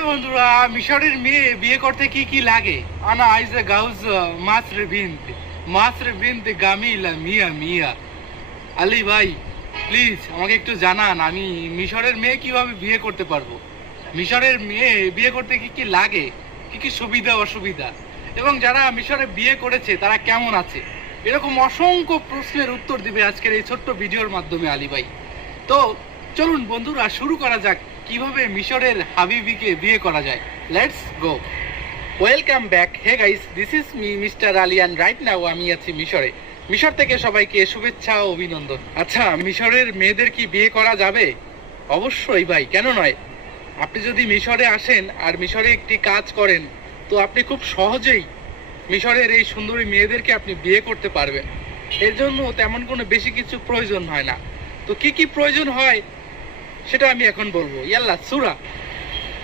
হ্যাঁ বন্ধুরা, মিশরের মেয়ে বিয়ে করতে কি কি লাগে? আনা আইজে গাউজ মাসরে বিন্ত গামিলা মিয়া মিয়া। আলী ভাই, প্লিজ আমাকে একটু জানান, আমি মিশরের মেয়ে কিভাবে বিয়ে করতে পারবো? মিশরের মেয়ে বিয়ে করতে কি কি লাগে, কি কি সুবিধা অসুবিধা, এবং যারা মিশরে বিয়ে করেছে তারা কেমন আছে, এরকম অসংখ্য প্রশ্নের উত্তর দিবে আজকের এই ছোট্ট ভিডিওর মাধ্যমে আলী ভাই। তো চলুন বন্ধুরা, শুরু করা যাক কিভাবে মিশরের হাবিবিকে বিয়ে করা যায়। Let's go. Welcome back. Hey guys, this is me mister Ali and right now আমি আছি মিশরে। মিশর থেকে সবাইকে শুভেচ্ছা ও অভিনন্দন। আচ্ছা, মিশরের মেয়েদের কি বিয়ে করা যাবে? অবশ্যই ভাই, কেন নয়। আপনি যদি মিশরে আসেন আর মিশরে একটি কাজ করেন, তো আপনি খুব সহজেই মিশরের এই সুন্দরী মেয়েদেরকে আপনি বিয়ে করতে পারবেন। এর জন্য তেমন কোনো বেশি কিছু প্রয়োজন হয় না। তো কি কি প্রয়োজন হয় সেটা আমি এখন বলবো। ইয়াল্লা সুরা।